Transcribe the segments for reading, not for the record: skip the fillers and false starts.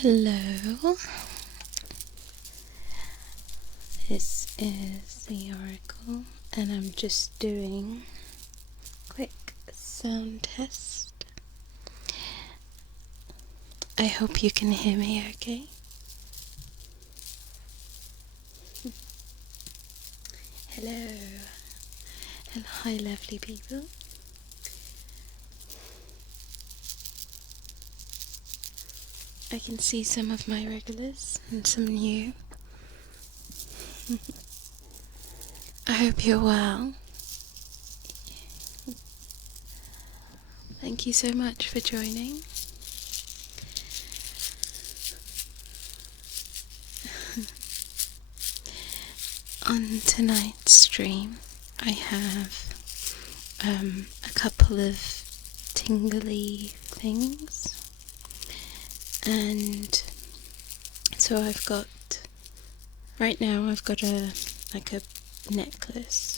Hello, this is the Oracle, and I'm just doing a quick sound test. I hope you can hear me okay. Hello, and hi lovely people. I can see some of my regulars and some new. I hope you're well. Thank you so much for joining. On tonight's stream, I have a couple of tingly things, and so right now I've got a necklace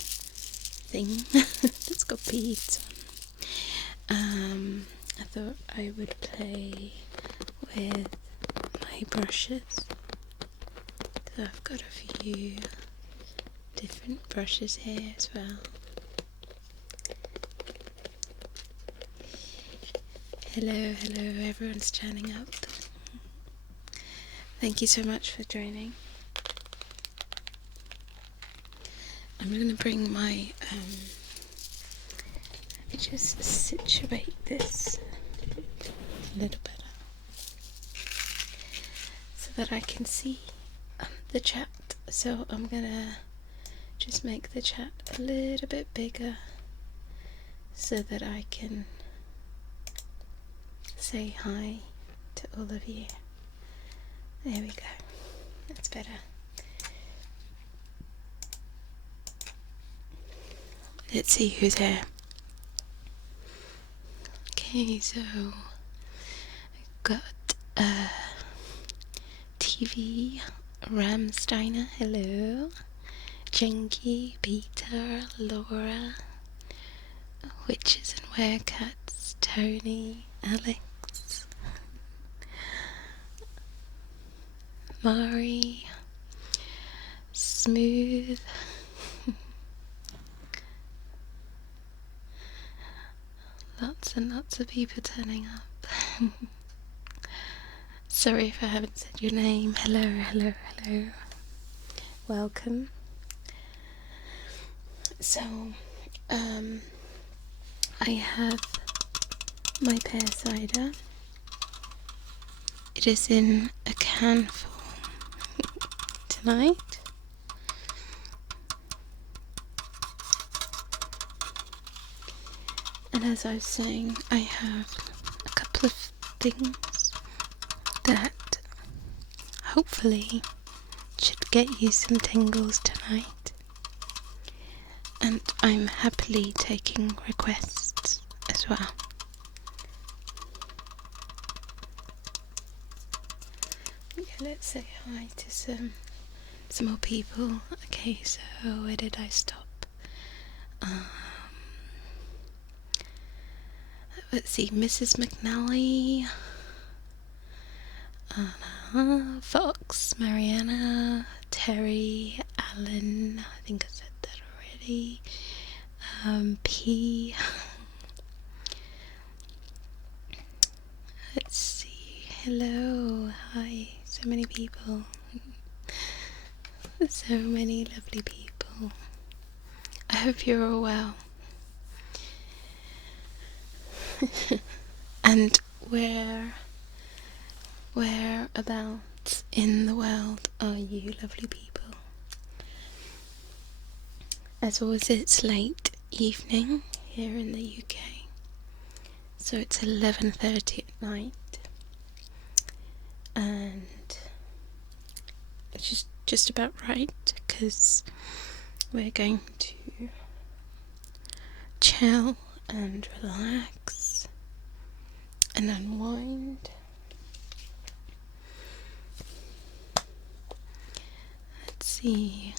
thing that's got beads on. I thought I would play with my brushes, so I've got a few different brushes here as well. Hello, everyone's turning up. Thank you so much for joining. I'm going to bring my, let me just situate this a little better so that I can see the chat. So I'm going to just make the chat a little bit bigger so that I can say hi to all of you. There we go. That's better. Let's see who's there. Okay, so I've got TV Ramsteiner, hello. Jenky, Peter, Laura, Witches and Werecats, Tony, Alex, Mari, Smooth, lots and lots of people turning up. Sorry if I haven't said your name. Hello. Welcome. So, I have my pear cider. It is in a can form tonight. And as I was saying, I have a couple of things that hopefully should get you some tingles tonight. And I'm happily taking requests as well. Okay, let's say hi to some more people. Okay, so where did I stop? Let's see, Mrs. McNally, Anna, Fox, Mariana, Terry, Alan, I think I said that already, P, let's see, hello, hi, so many people, so many lovely people. I hope you're all well. And whereabouts in the world are you lovely people? As always, it's late evening here in the UK, so it's 11:30 at night, and it's just about right, because we're going to chill and relax and unwind. Let's see.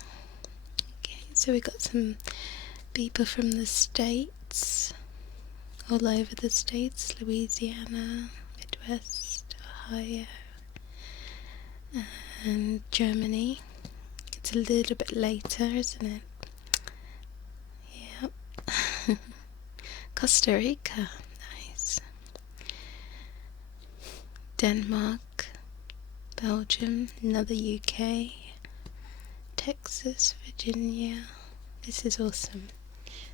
Okay, so we got some people from the States, all over the States, Louisiana, Midwest, Ohio, and Germany. It's a little bit later, isn't it? Yep. Costa Rica, nice. Denmark, Belgium, another UK, Texas, Virginia. This is awesome.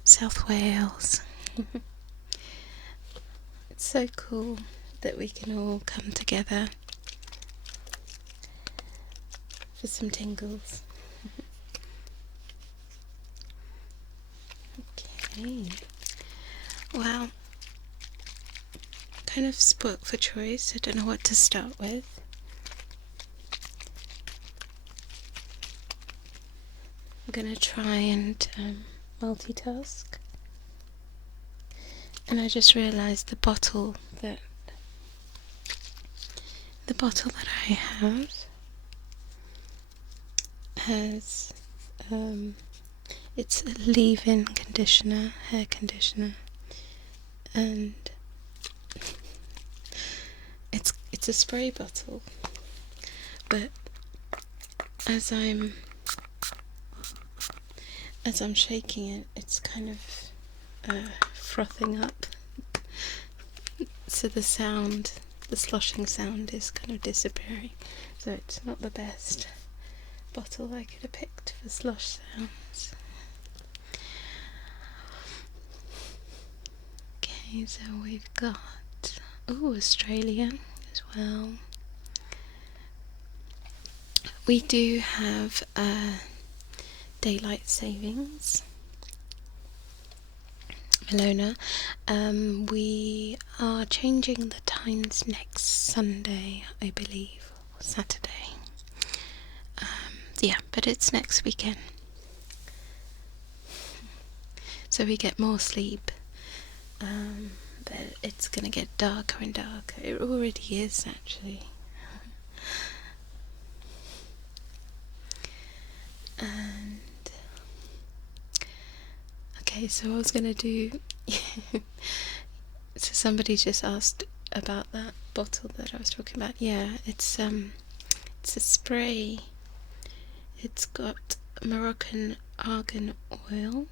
South Wales. It's so cool that we can all come together for some tingles. Okay. Well, kind of spoilt for choice. I don't know what to start with. I'm gonna try and multitask. And I just realised the bottle that I have has it's a leave-in conditioner, hair conditioner, and it's a spray bottle, but as I'm shaking it, it's kind of frothing up, so the sloshing sound is kind of disappearing, so it's not the best bottle I could have picked for slosh sounds. Okay, so we've got Australia as well. We do have daylight savings. 𝗦𝗨𝗣𝗣𝗢𝗥𝗧. We are changing the times next Sunday, I believe, or Saturday. Yeah, but it's next weekend. So we get more sleep. But it's gonna get darker and darker. It already is, actually. And okay, so I was gonna do so somebody just asked about that bottle that I was talking about. Yeah, it's a spray. It's got Moroccan argan oil.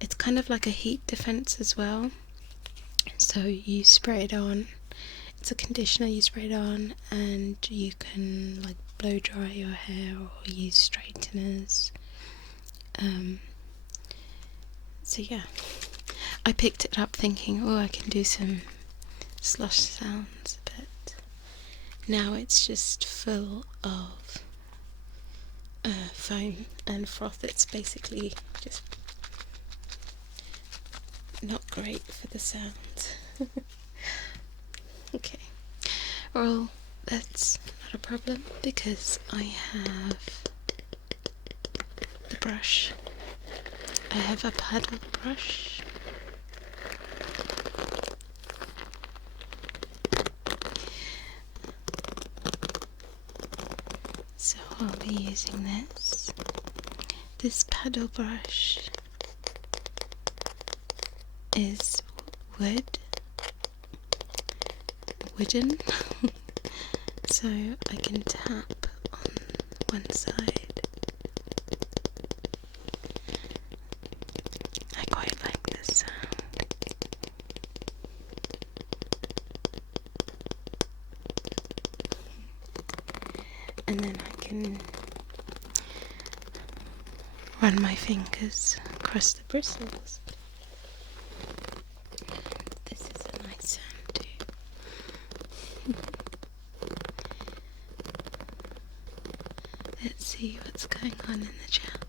It's kind of like a heat defense as well. So you spray it on. It's a conditioner, you spray it on, and you can like blow dry your hair or use straighteners. So yeah, I picked it up thinking, I can do some slush sounds, but now it's just full of foam and froth. It's basically just not great for the sound. Okay, well, that's not a problem because I have the brush. I have a paddle brush. So I'll be using this. This paddle brush is wooden, so I can tap on one side. I quite like this sound. And then I can run my fingers across the bristles. This is a nice sound too. Let's see what's going on in the chat.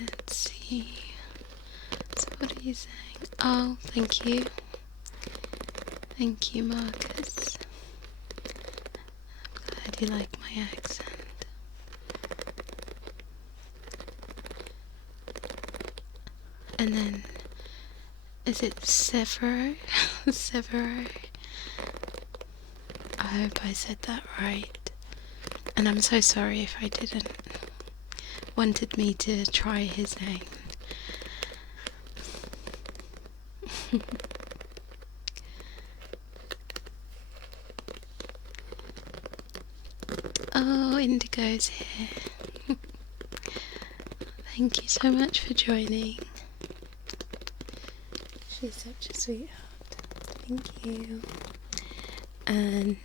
Let's see. So what are you saying? Oh, thank you. Thank you, Marcus. I'm glad you like my accent. And then, is it 𝗬𝗎𝗎? 𝗬𝗎𝗎. I hope I said that right. And I'm so sorry if I didn't. wanted me to try his name. Oh, Indigo's here. Thank you so much for joining. She's such a sweetheart. Thank you. And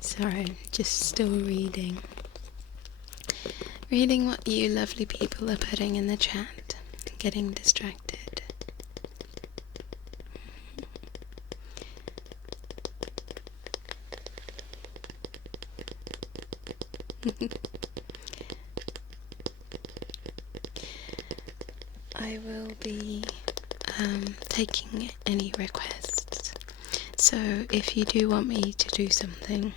sorry, I'm just still reading what you lovely people are putting in the chat. Getting distracted. I will be taking any requests, so if you do want me to do something,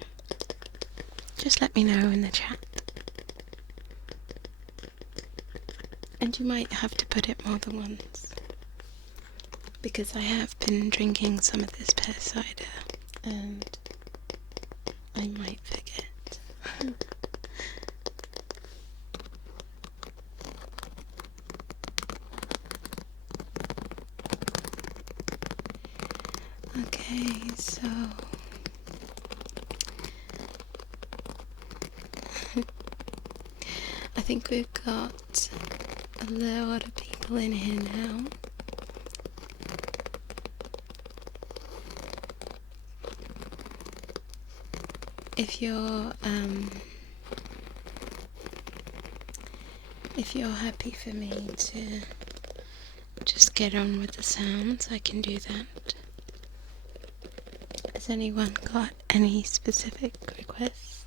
just let me know in the chat. And you might have to put it more than once, because I have been drinking some of this pear cider and I might forget. Okay, so I think we've got a lot of people in here now. If you're happy for me to just get on with the sounds, I can do that. Has anyone got any specific requests?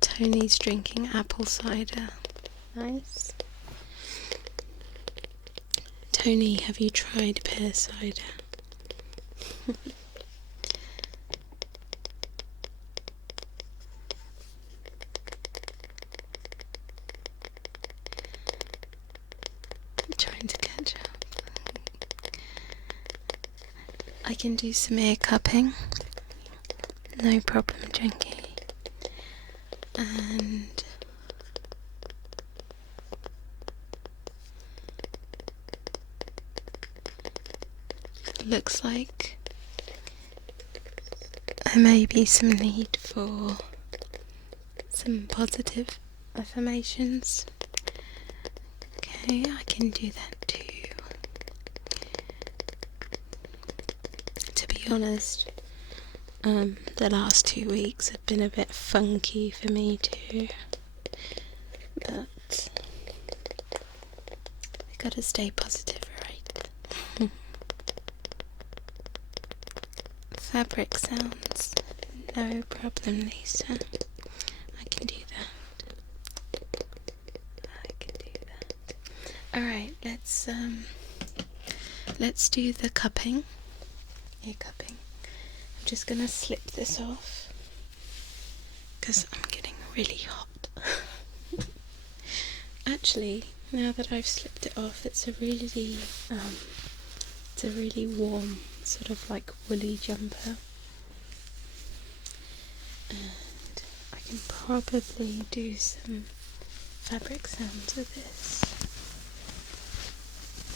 Tony's drinking apple cider. Nice. Tony, have you tried pear cider? I'm trying to catch up. I can do some ear cupping. No problem, Junkie. And looks like there may be some need for some positive affirmations. Okay, I can do that too. To be honest, the last 2 weeks have been a bit funky for me too, but I gotta stay positive, right? Fabric sounds, no problem, Lisa. I can do that. I can do that. Alright, let's do the cupping. Ear cupping. I'm just gonna slip this off because I'm getting really hot. Actually, now that I've slipped it off, it's a really warm, sort of like woolly jumper, and I can probably do some fabric sounds with this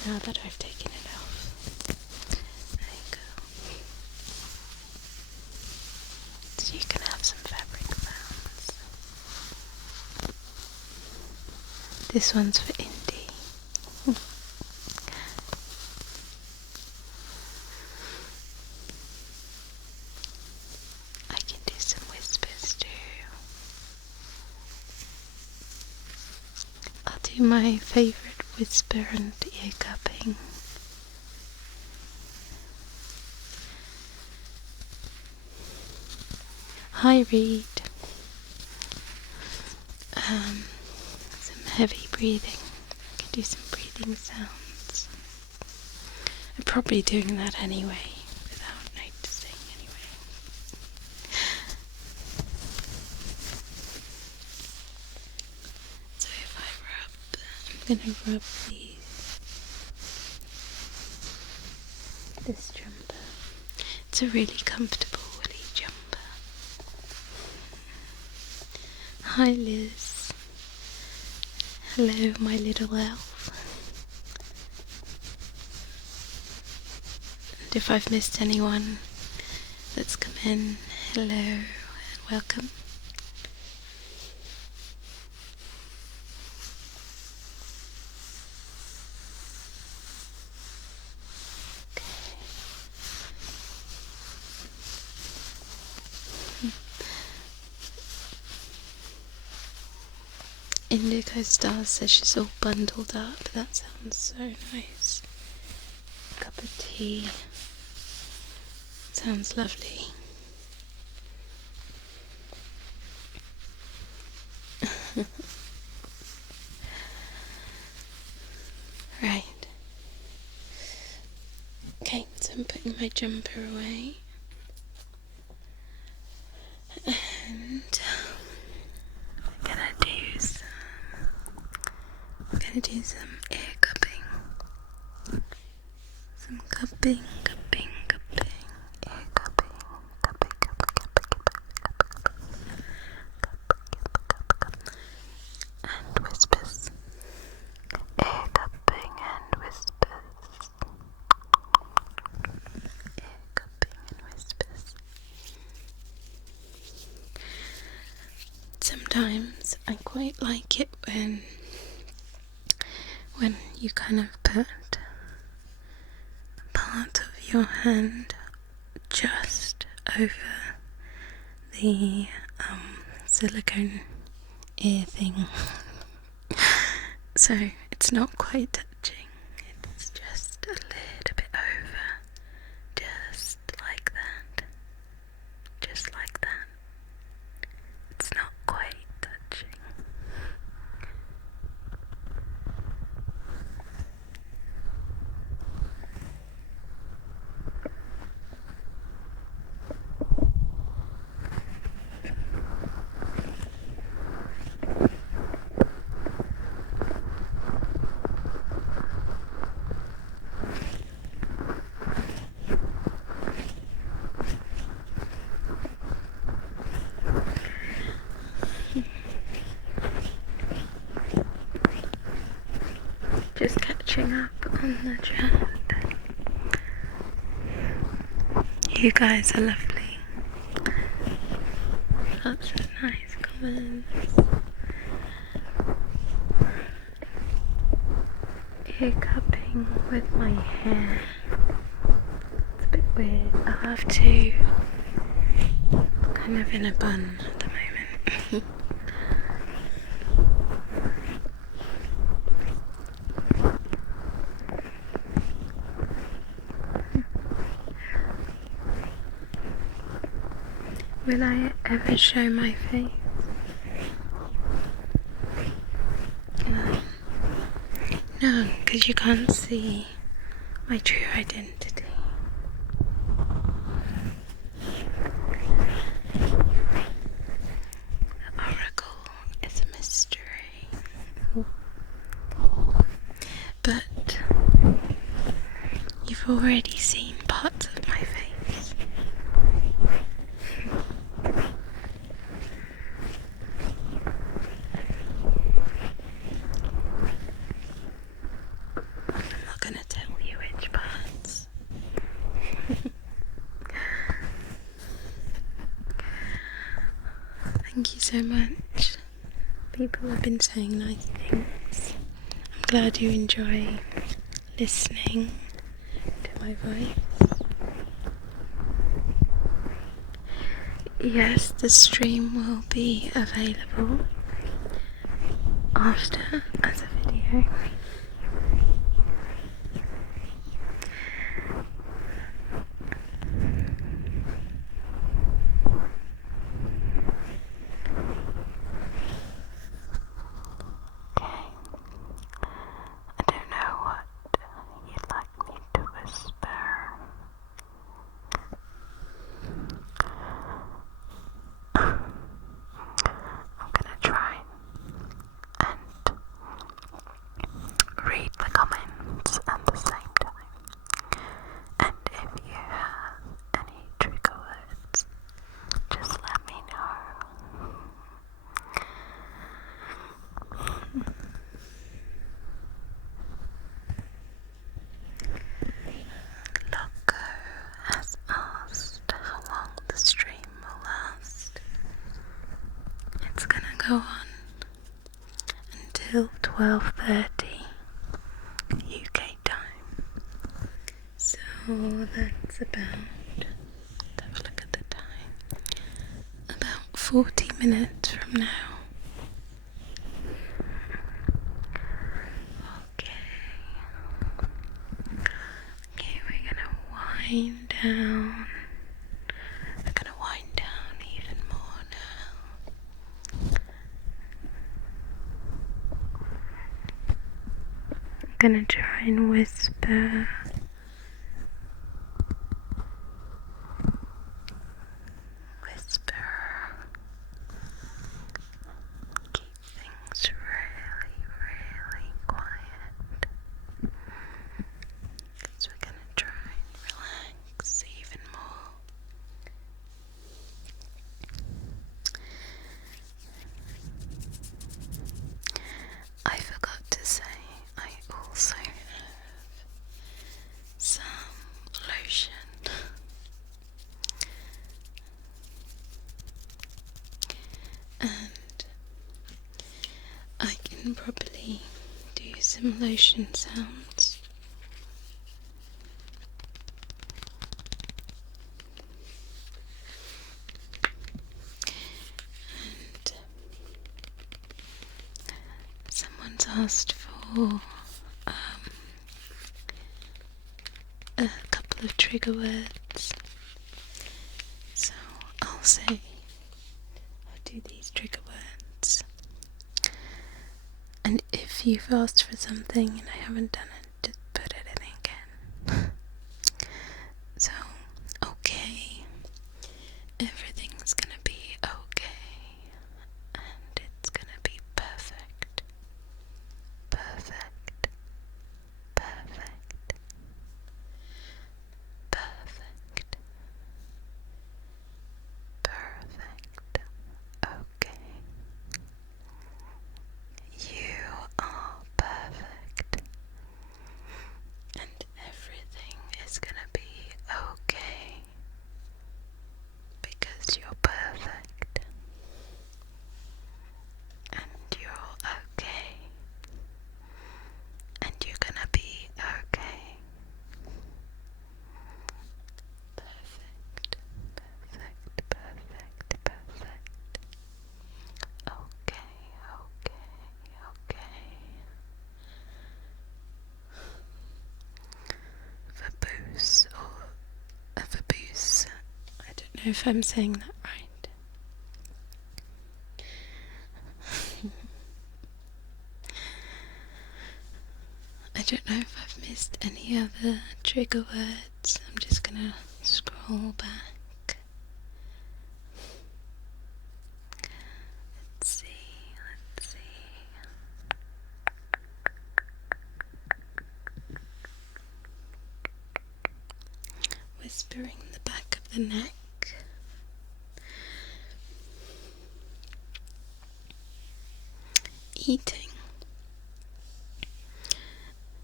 now that I've taken it off. There you go. So you can have some fabric sounds. This one's for Indy. I can do some whispers too. I'll do my favourite whisper and ear cupping. Hi Reed. Some heavy breathing. I can do some breathing sounds. I'm probably doing that anyway, without noticing anyway. I'm going to rub this jumper. It's a really comfortable woolly jumper. Hi Liz. Hello my little elf. And if I've missed anyone that's come in, hello and welcome. Indigo Stars says she's all bundled up. That sounds so nice. Cup of tea. Sounds lovely. Right. Okay, so I'm putting my jumper away. And I'm gonna do some ear cupping. Some cupping, ear cupping, and whispers. Ear cupping and whispers. Ear cupping and whispers. Sometimes I quite like it when you kind of put part of your hand just over the silicone ear thing. So it's not quite touching, it's just a little bit over, just like that, just like that. It's not quite touching. Just catching up on the chat. You guys are lovely. Lots of nice comments. Ear cupping with my hair. It's a bit weird. I'll have to kind of in a bun at the moment. Will I ever show my face? No, because you can't see my true identity. The Oracle is a mystery. But you've already seen parts of my face. I'm not gonna tell you which parts. Thank you so much. People have been saying nice things. I'm glad you enjoy listening to my voice. Yes, the stream will be available after as a video. go on until 12:30 UK time. So that's about, let's have a look at the time, about 40 minutes from now. Okay, we're gonna wind down. We're gonna wind down even more now. I'm gonna try and whisper. Keep things really, really quiet. Because we're gonna try and relax even more. I forgot to say, I also have some lotion. And I can probably do some lotion sounds. And someone's asked for a couple of trigger words, so I'll do these trigger words, and if you've asked for something and I haven't done it, just put it in again. So, okay, everything's gonna be okay, and it's gonna be perfect, perfect, perfect, perfect, perfect, okay. You are perfect, and everything is gonna be okay, because you're perfect, and you're okay, and you're gonna be okay. Perfect, perfect, perfect, perfect. Okay, okay, okay. Verboose or a verboose. I don't know if I'm saying that right. I don't know if I've missed any other trigger words. I'm just gonna scroll back. Let's see. Whispering the back of the neck. Eating.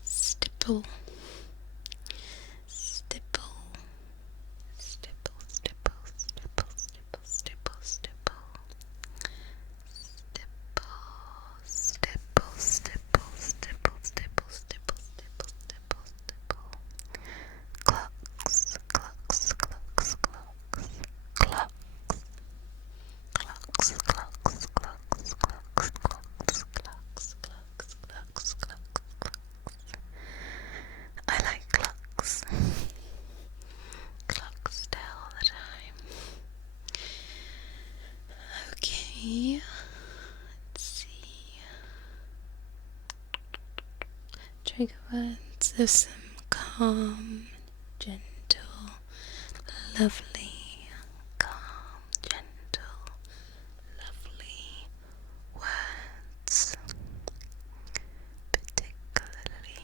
Stipple. Stipple. Stipple, stipple, stipple, stipple, stipple, stipple. Stipple, stipple, stipple, stipple, stipple, stipple, stipple, stipple. Clucks, clucks, clucks, clucks, clucks. Clucks, clucks, clucks, clucks, clucks, clucks, clucks, clucks, clucks. I like clucks. Clucks tell the time. Okay, let's see. Trigger words of some calm, gentle, lovely, calm, gentle, lovely words. Particularly,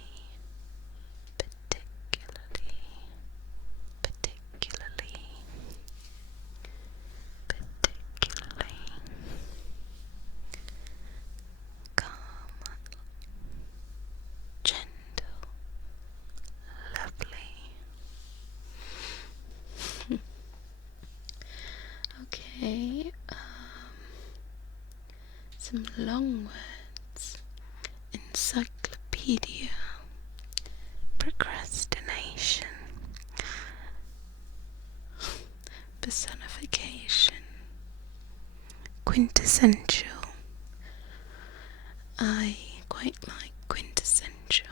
calm, gentle, lovely. Okay, some long words. Encyclopedia. Procrastination. Personification. Quintessential. I quite like quintessential.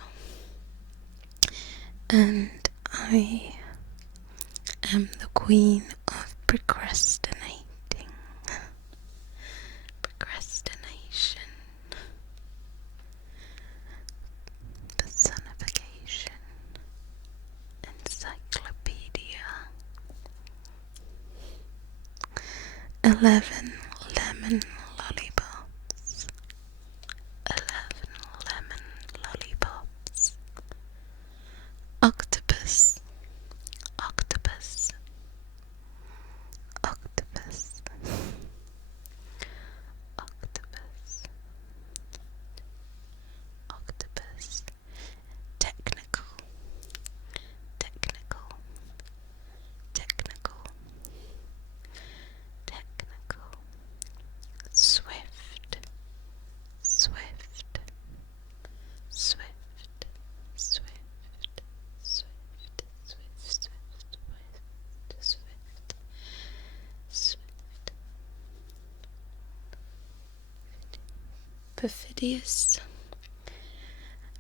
And I am the queen of procrastinating. Procrastination. Personification. Encyclopedia. 11 lemon lollipops. 11 lemon lollipops. Octopus. Octopus. Octopus. Octopus. Octopus. Technical. Technical. Technical. Technical. Swift. Swift. Swift. Swift. Swift. Swift. Swift. Swift. Swift. Perfidious.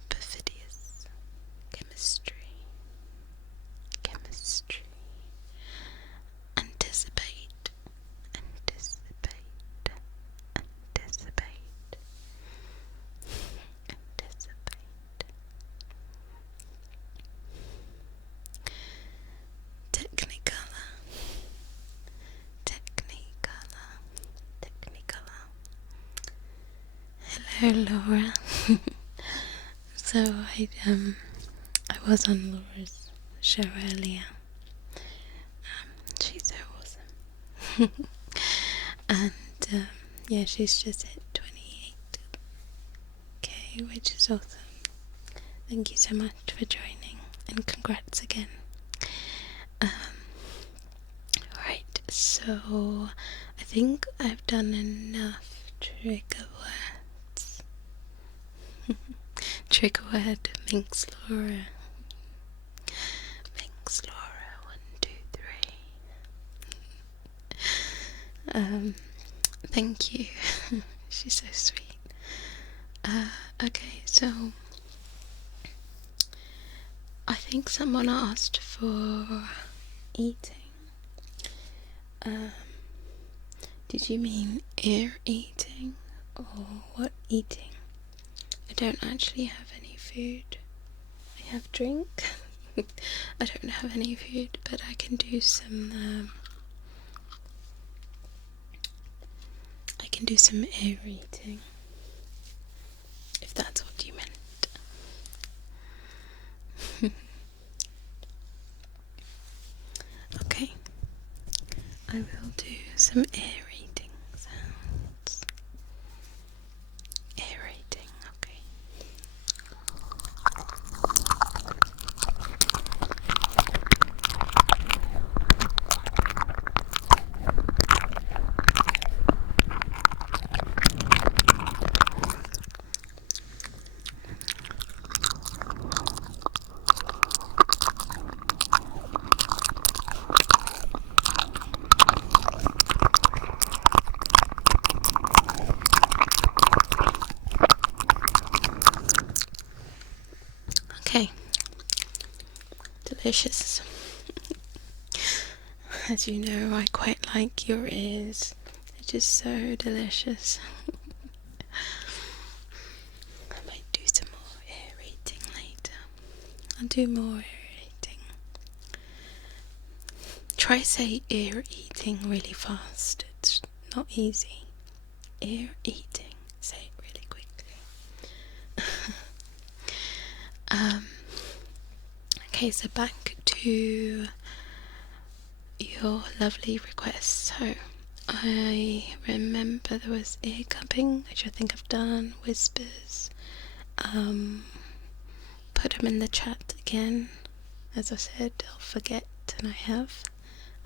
Perfidious. Chemistry. Chemistry. Anticipate. Anticipate. Anticipate. Anticipate. Technicolor. Technicolor. Technicolor. Hello, Laura. So I was on Laura's show earlier. She's so awesome. And yeah, she's just hit 28k, which is awesome. Thank you so much for joining, and congrats again. Right, so I think I've done enough trigger words. Trigger word, Minx Laura. Minx Laura, 1, 2, 3. Thank you. She's so sweet. Okay, so I think someone asked for eating. Did you mean ear eating or what eating? I don't actually have any food. I have drink. I don't have any food, but I can do some ear eating, if that's what you meant. Okay, I will do some ear eating sounds. Ear eating, okay. Okay, delicious. As you know, I quite like your ears. They're just so delicious. I might do some more ear eating later. I'll do more ear eating. Try say ear eating really fast. It's not easy. Ear eating. Say it really quickly. Okay, so back to your lovely request. So I remember there was ear cupping, which I think I've done, whispers. Put them in the chat again. As I said, I'll forget, and I have.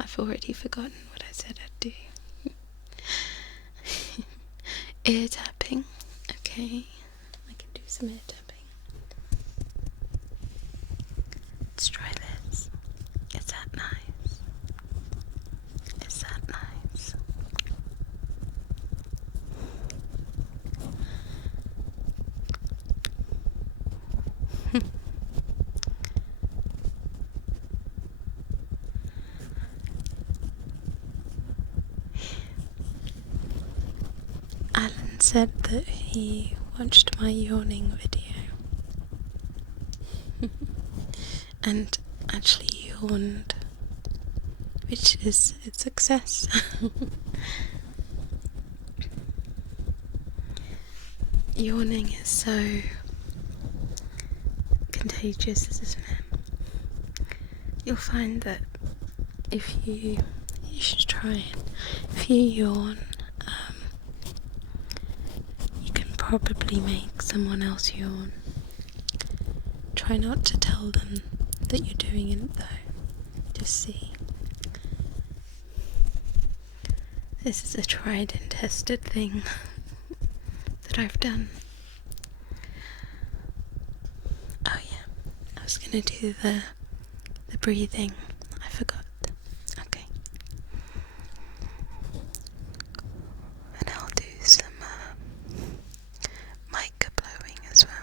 I've already forgotten what I said I'd do. Ear tapping. Okay, I can do some ear tapping. Let's try this. Is that nice? Is that nice? Alan said that he watched my yawning video and actually yawned, which is a success. Yawning is so contagious, isn't it? You'll find that if you should try it. If you yawn, you can probably make someone else yawn. Try not to tell them that you're doing it though. Just see. This is a tried and tested thing that I've done. Oh yeah, I was gonna do the breathing. I forgot. Okay. And I'll do some mic blowing as well.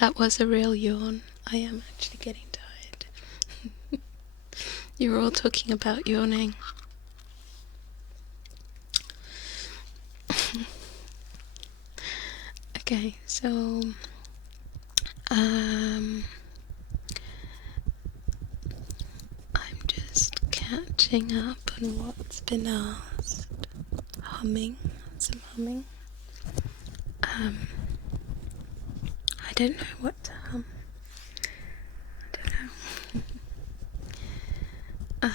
That was a real yawn. I am actually getting tired. You were all talking about yawning. Okay, so I'm just catching up on what's been asked. Some humming. I don't know what to hum. I don't know.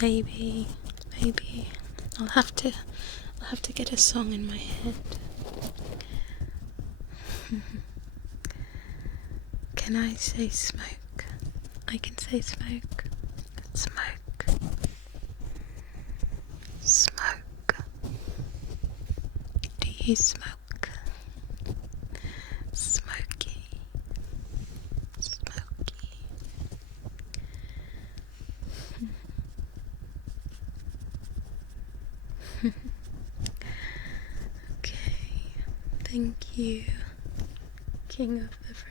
Maybe I'll have to get a song in my head. Can I say smoke? I can say smoke. Smoke. Smoke. Do you smoke? Smoky. Smoky. Okay. Thank you, King of the Fray.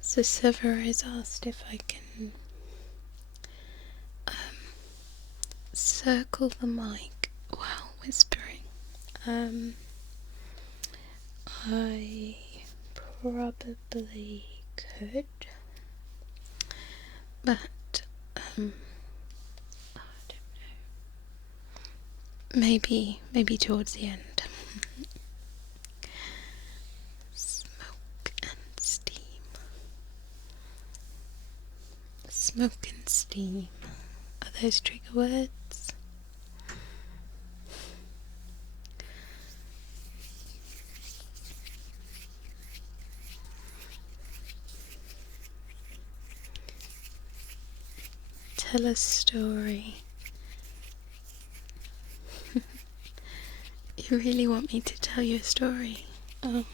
So Sever has asked if I can circle the mic while whispering. I probably could, but I don't know. Maybe towards the end. Smoke and steam. Smoke and steam. Are those trigger words? Tell a story. You really want me to tell you a story? Oh,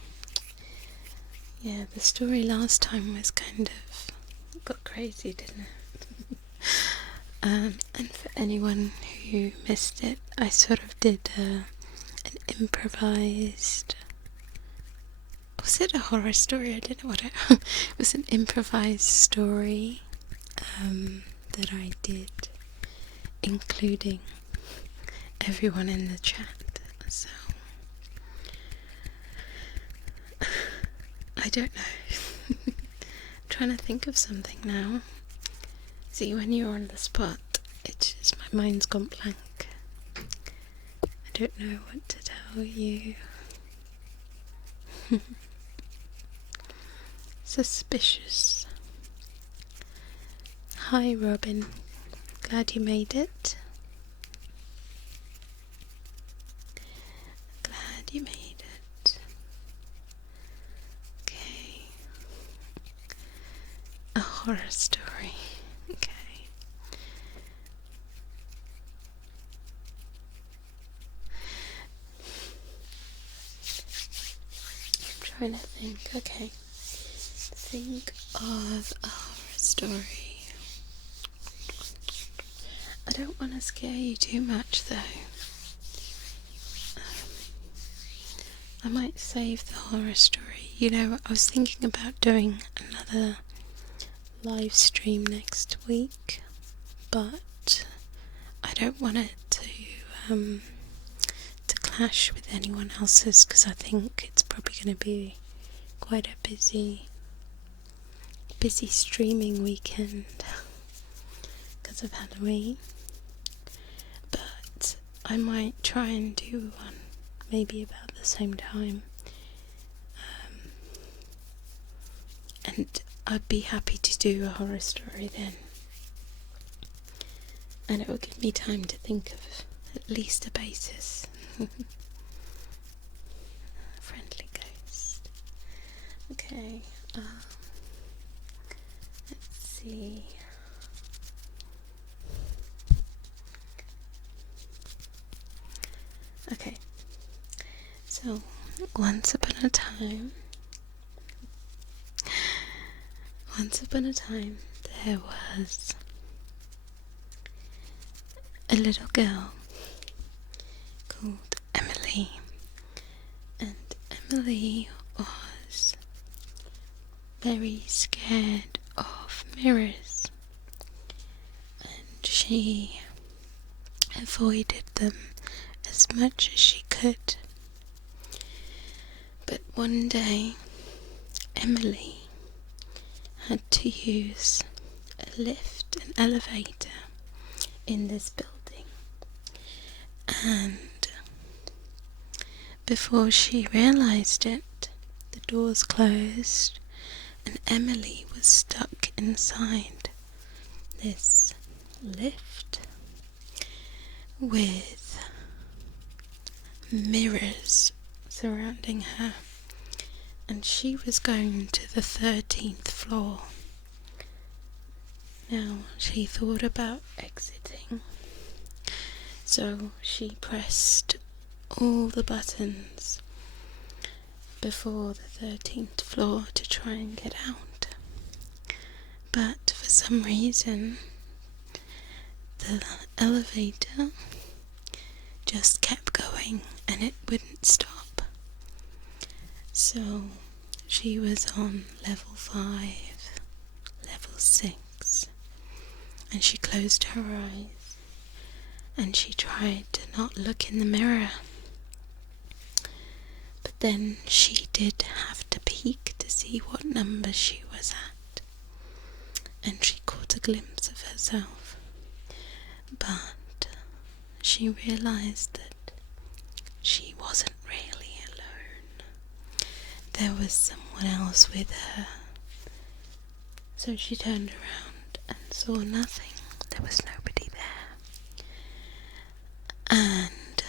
yeah, the story last time was kind of It got crazy, didn't it? And for anyone who missed it, I sort of did an improvised... Was it a horror story? I don't know what it was. An improvised story that I did, including everyone in the chat. So I don't know. I'm trying to think of something now. See, when you're on the spot, it's just my mind's gone blank. I don't know what to tell you. Suspicious. Hi Robin, glad you made it. Glad you made it. Okay. A horror story. Okay. I'm trying to think. Okay. Think of a horror story. I don't want to scare you too much though. I might save the horror story. You know, I was thinking about doing another live stream next week, but I don't want it to clash with anyone else's, because I think it's probably going to be quite a busy streaming weekend because of Halloween. But I might try and do one maybe about the same time, and I'd be happy to do a horror story then, and it will give me time to think of at least a basis. Friendly ghost. Okay, let's see. Okay, so once upon a time, there was a little girl called Emily, and Emily was very scared of mirrors, and she avoided them as much as she could. But one day, Emily had to use a lift, an elevator in this building, and before she realised it, the doors closed and Emily was stuck inside this lift with mirrors surrounding her, and she was going to the 13th floor. Now she thought about exiting, so she pressed all the buttons before the 13th floor to try and get out, but for some reason the elevator just kept going and it wouldn't stop. So she was on level 5, level 6, and she closed her eyes and she tried to not look in the mirror. But then she did have to peek to see what number she was at, and she caught a glimpse of herself. But she realised that she wasn't really alone. There was someone else with her. So she turned around and saw nothing. There was nobody there. And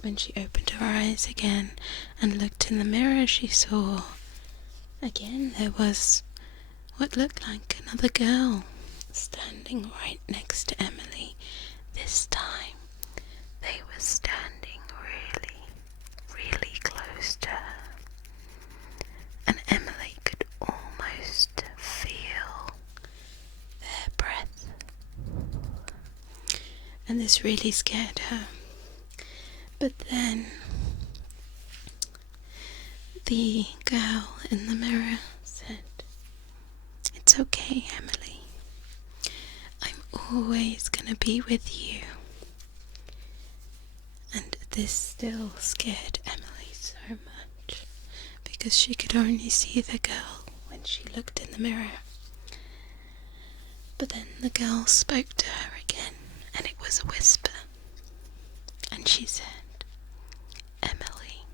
when she opened her eyes again and looked in the mirror, she saw again there was what looked like another girl standing right next to Emily. This time they were standing really, really close to her, and Emily could almost feel and this really scared her. But then the girl in the mirror said, "It's okay, Emily. I'm always gonna be with you." And this still scared Emily so much, because she could only see the girl when she looked in the mirror. But then the girl spoke to her again, and it was a whisper. And she said, "Emily,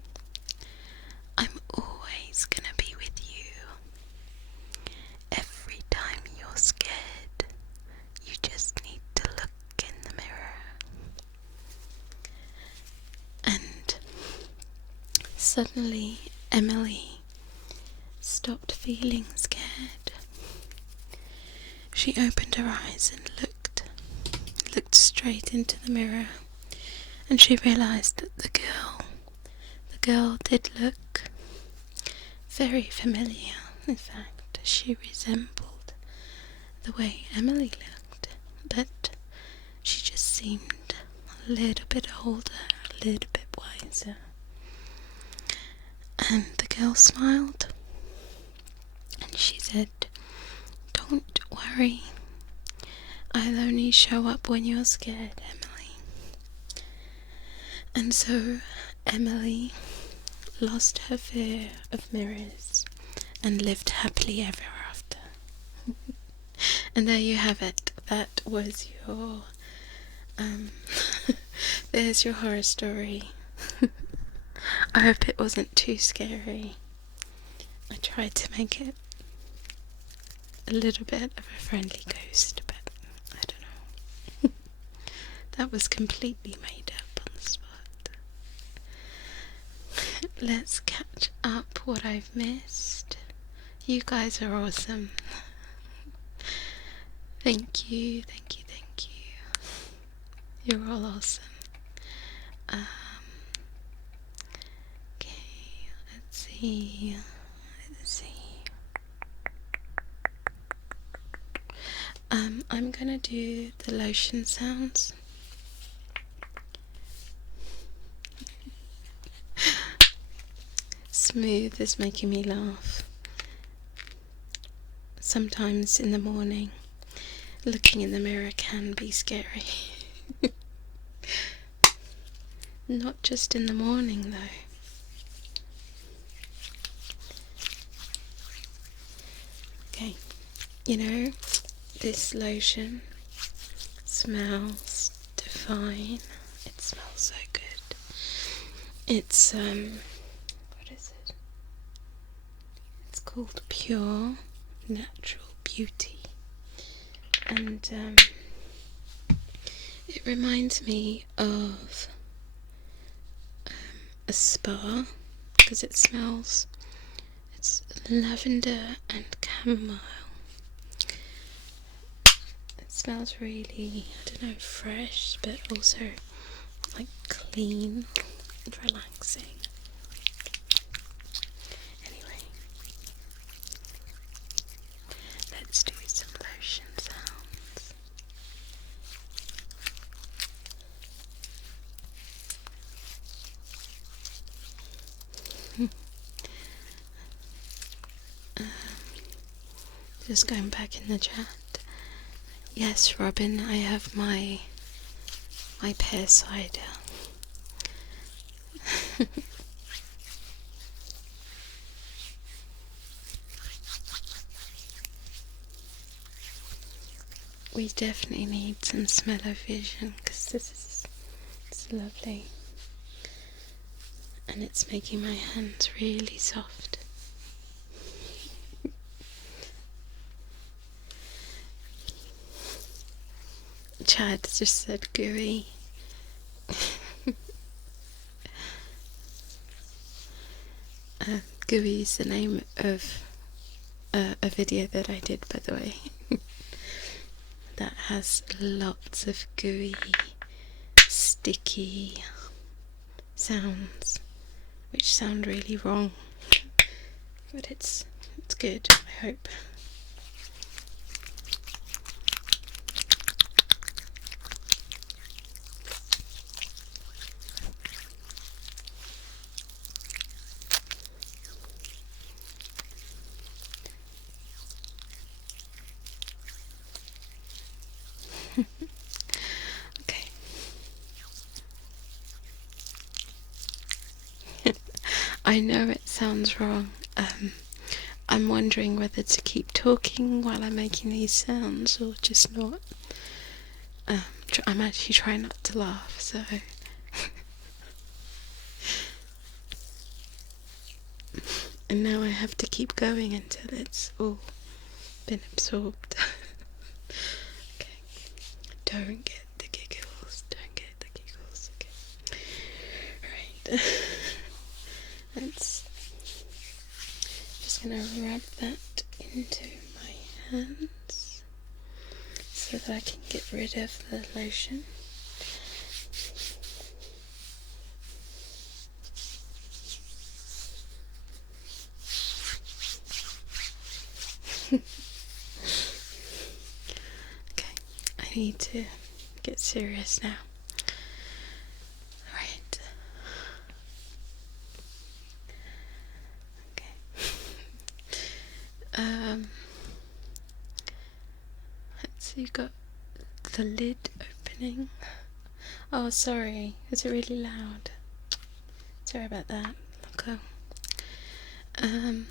I'm always gonna be with you. Every time you're scared, you just need to look in the mirror." And suddenly Emily stopped feeling scared. She opened her eyes and looked straight into the mirror, and she realised that the girl did look very familiar. In fact, she resembled the way Emily looked, but she just seemed a little bit older, a little bit wiser. And the girl smiled, and she said, "Don't worry, I'll only show up when you're scared, Emily." And so Emily lost her fear of mirrors and lived happily ever after. And there you have it. That was your there's your horror story. I hope it wasn't too scary. I tried to make it a little bit of a friendly ghost, but I don't know. That was completely made up on the spot. Let's catch up what I've missed. You guys are awesome. Thank you, thank you, thank you. You're all awesome. Okay, let's see. I'm gonna do the lotion sounds. Smooth is making me laugh. Sometimes in the morning, looking in the mirror can be scary. Not just in the morning though. Okay, you know, this lotion smells divine. It smells so good. It's what is it? It's called Pure Natural Beauty, and it reminds me of a spa, because it smells, it's lavender and chamomile. It smells really, I don't know, fresh, but also like clean and relaxing. Anyway, let's do some lotion sounds. Just going back in the chat. Yes, Robin, I have my pear cider. We definitely need some smell-o-vision, because it's lovely, and it's making my hands really soft. Chad just said gooey. Gooey is the name of a video that I did, by the way, that has lots of gooey, sticky sounds, which sound really wrong, but it's good, I hope. I know it sounds wrong. I'm wondering whether to keep talking while I'm making these sounds or just not. I'm actually trying not to laugh, so... And now I have to keep going until it's all been absorbed. Okay. Don't get the giggles. Don't get the giggles. Okay. Right. Just gonna rub that into my hands so that I can get rid of the lotion. Okay, I need to get serious now. Right. Okay. Let's see, you've got the lid opening. Oh, sorry, is it really loud? Sorry about that. Okay. I'm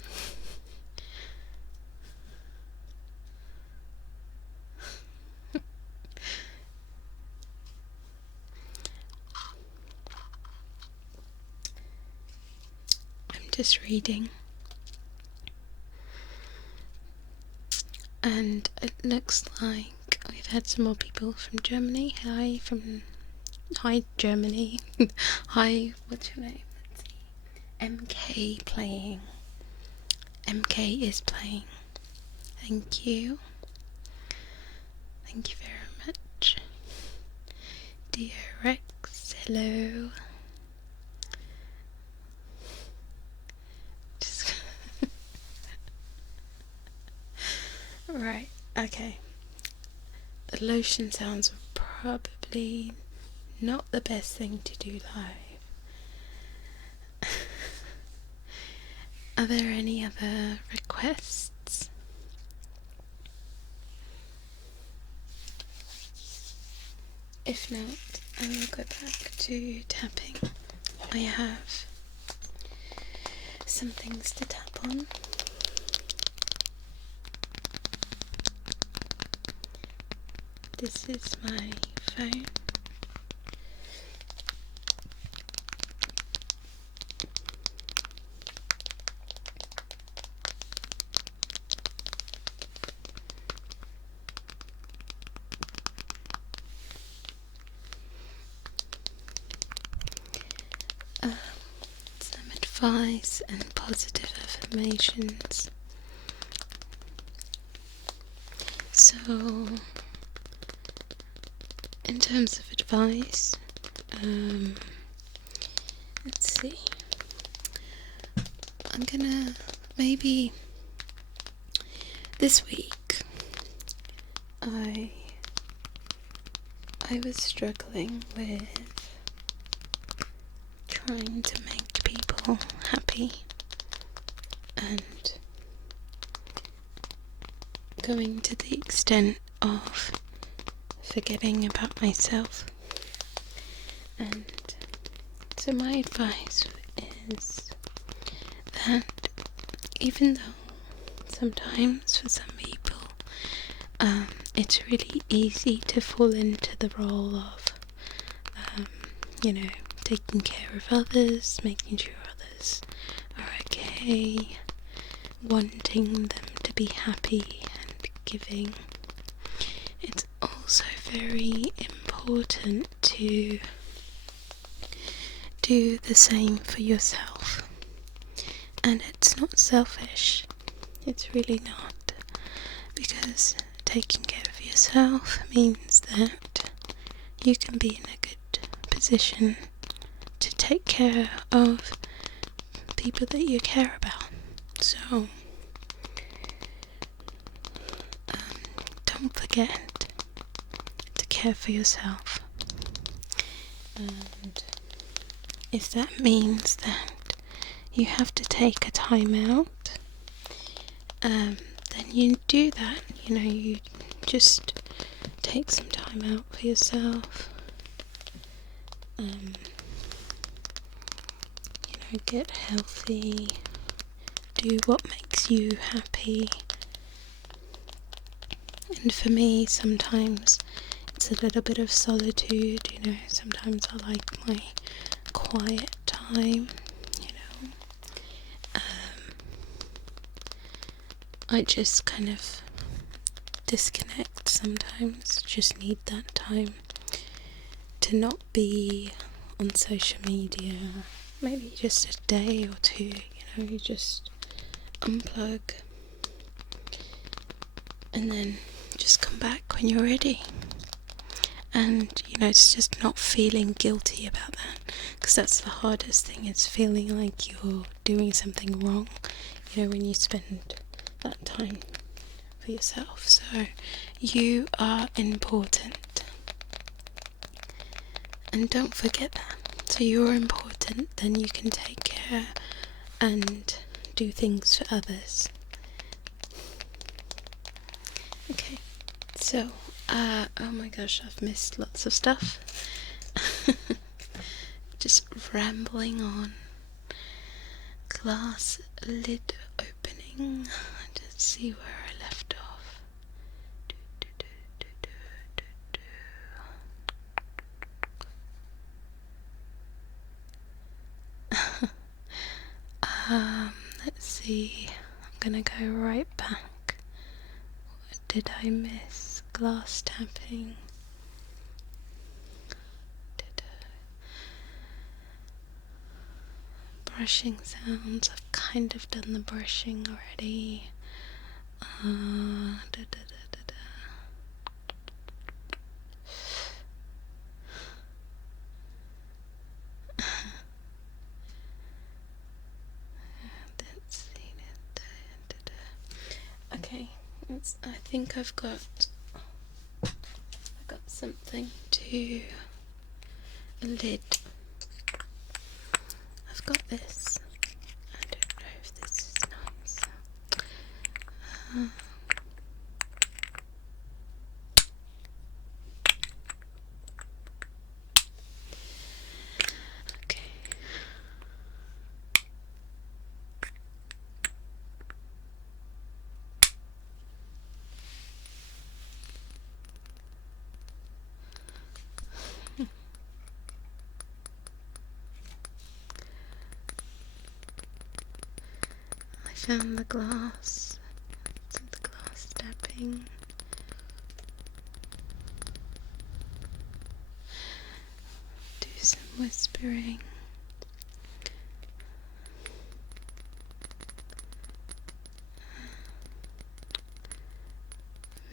just reading, and it looks like we've had some more people from Germany. Hi Germany. Hi, what's your name? Let's see. MK is playing. Thank you. Thank you very much. Dear Rex, hello. Just right, okay. The lotion sounds are probably not the best thing to do live. Are there any other requests? If not, I will go back to tapping. I have some things to tap on. This is my phone. Some advice and positive affirmations. So, in terms of advice, let's see. I'm gonna maybe this week I was struggling with trying to make people happy and going to the extent of forgetting about myself. And so my advice is that even though sometimes for some people it's really easy to fall into the role of taking care of others, making sure others are okay, wanting them to be happy and giving, it's also very important to do the same for yourself. And it's not selfish, it's really not, because taking care of yourself means that you can be in a good position to take care of people that you care about. So don't forget to care for yourself. And if that means that you have to take a time out, then you do that. You just take some time out for yourself. get healthy, do what makes you happy. And for me, sometimes it's a little bit of solitude, sometimes I like my quiet time, I just kind of disconnect sometimes, just need that time to not be on social media, maybe just a day or two, you just unplug and then just come back when you're ready. And it's just not feeling guilty about that, because that's the hardest thing, is feeling like you're doing something wrong, when you spend that time for yourself. So you are important, and don't forget that. So you're important, then you can take care and do things for others. Okay, so oh my gosh, I've missed lots of stuff. Just rambling on. Glass lid opening. Let's see where I left off. Let's see. I'm gonna go right back. What did I miss? Glass tapping. Brushing sounds. I've kind of done the brushing already. Okay, I think I've got something to a lid. I've got this. I don't know if this is nice. Okay. I found the glass. The glass tapping. Do some whispering.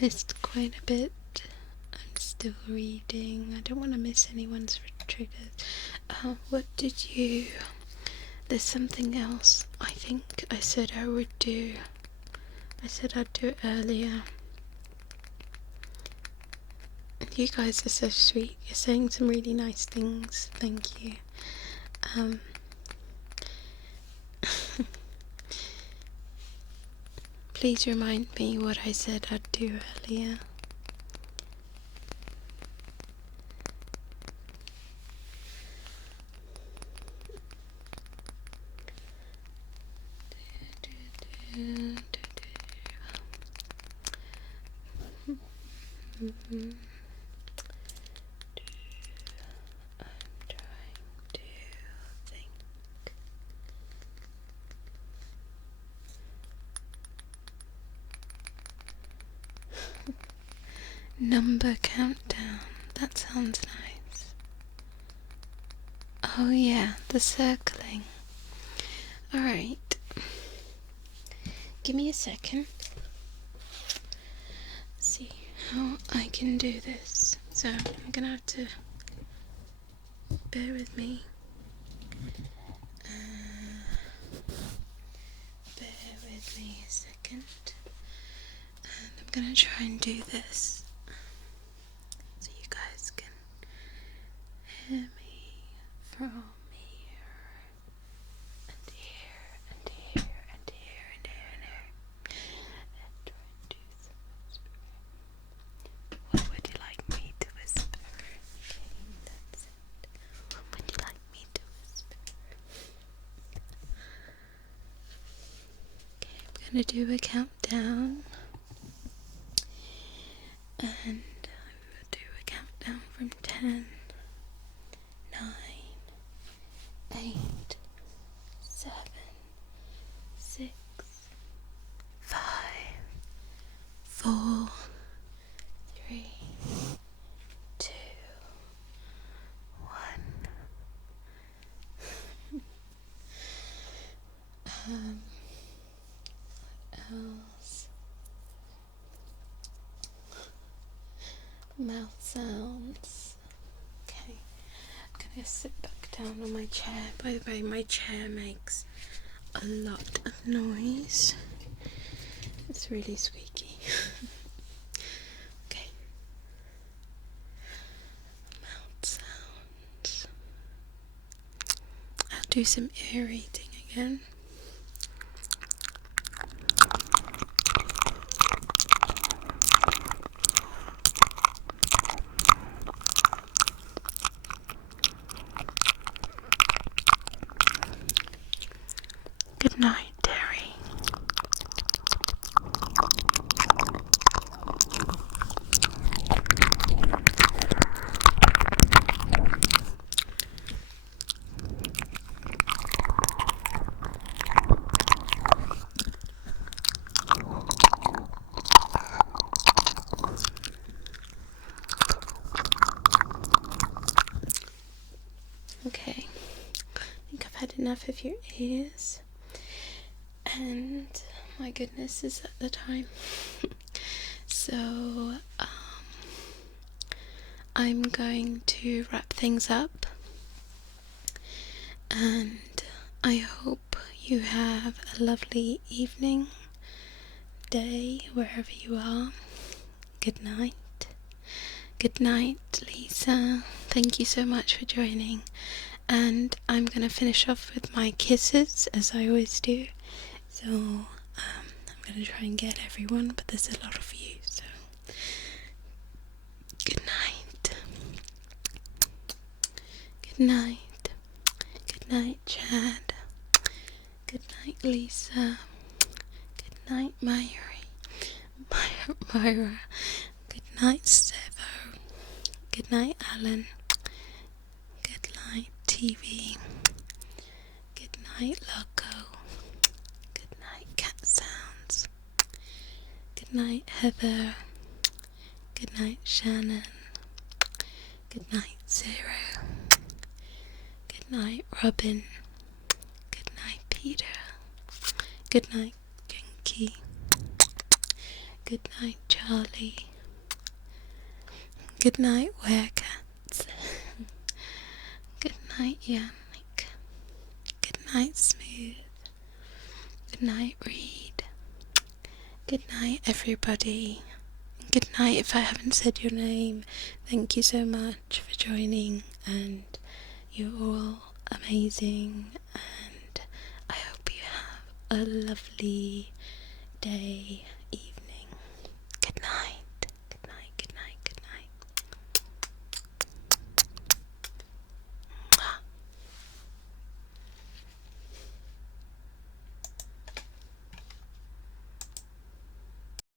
Missed quite a bit. I'm still reading. I don't want to miss anyone's triggers. What did you... There's something else I think I said I would do. I said I'd do it earlier. You guys are so sweet. You're saying some really nice things. Thank you. Please remind me what I said I'd do earlier. I'm trying to think. Number countdown. That sounds nice. Oh yeah, the circling. Alright. Give me a second. See how I can do this. So I'm gonna have to bear with me. Bear with me a second. And I'm gonna try and do this so you guys can hear me from here and here and here and here and here and here. And try and do some whispering. What would you like me to whisper? Okay, that's it. What would you like me to whisper? gonna do a countdown, and I will do a countdown from 10, 9, 8, 7, 6, 5, 4, 3, 2, 1. What else? Mouth sounds. Okay, I'm gonna sit back down on my chair. By the way, my chair makes a lot of noise. It's really squeaky. Okay. Mouth sounds. I'll do some ear eating again. Good night, Terry. Okay, I think I've had enough of your ears. And my goodness, is that the time? So I'm going to wrap things up, and I hope you have a lovely evening, day, wherever you are. Good night. Good night, Lisa. Thank you so much for joining. And I'm going to finish off with my kisses, as I always do. So I'm going to try and get everyone, but there's a lot of you, so good night. Good night. Good night, Chad. Good night, Lisa. Good night, Myra. Good night, Sevo. Good night, Alan. Good night, TV. Good night, Loco. Good night, Cat Sounds. Good night, Heather. Good night, Shannon. Good night, Zero. Good night, Robin. Good night, Peter. Good night, Genki. Good night, Charlie. Good night, Werecats. Good night, Yannick. Good night, Smooth. Good night, Reed. Good night, everybody. Good night if I haven't said your name. Thank you so much for joining, and you're all amazing, and I hope you have a lovely day, evening,